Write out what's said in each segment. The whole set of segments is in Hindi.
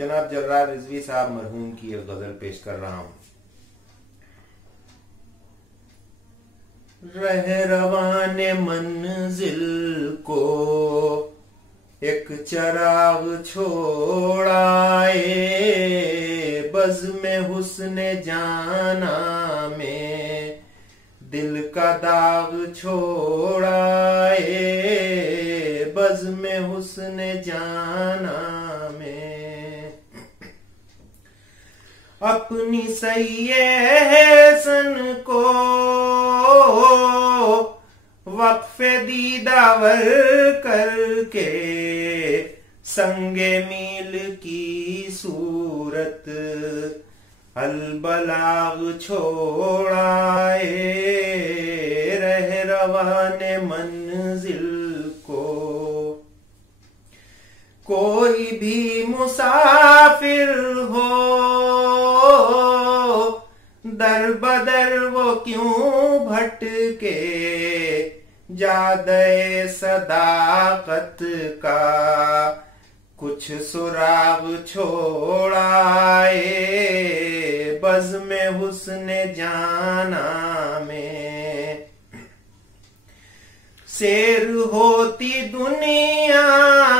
जनाब जर्रार रिजवी साहब मरहूम की एक गजल पेश कर रहा हूं। रह रवाने मंजिल को एक चराग छोड़ाए, बज़ में हुस्ने जाना में दिल का दाग छोड़ाए, बज़ में हुस्ने जाना में अपनी सैयसन को वक्फे दीदावर करके संगे मील की सूरत अलबलाग छोड़ाए, रह रवाने मंजिल को कोई भी मुसाफिर हो, दर बदर वो क्यों भटके, जादे सदाकत का कुछ सुराग छोड़ाए, बज़ में हुस्ने जाना में शेर होती दुनिया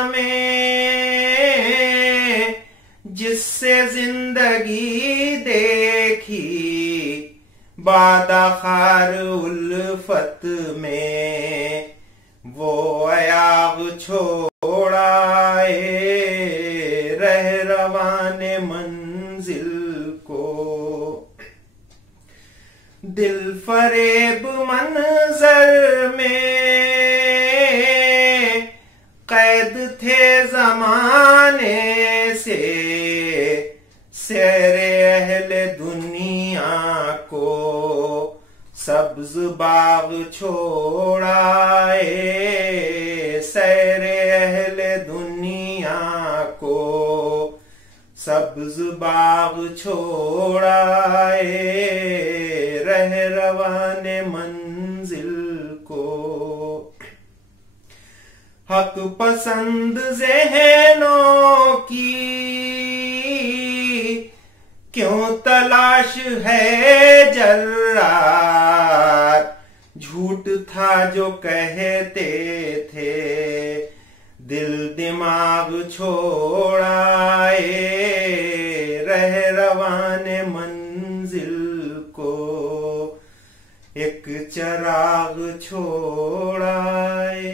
में जिससे जिंदगी देखी, बादा खार उल्फत में वो अयाग छोड़ाए, रह रवाने मंजिल को दिल फरेब मंजर में कैद थे जमाने से, सेरे अहले दुनिया को सब्ज बाग छोड़ाए, सेरे अहले दुनिया को सब्ज बाग छोड़ाए, रह रवाने मंजिल को हक पसंद ज़हनों की क्यों तलाश है जर्रार, झूठ था जो कहते थे दिल दिमाग छोड़ाए, रह रवाने मंजिल को एक चराग छोड़ाए।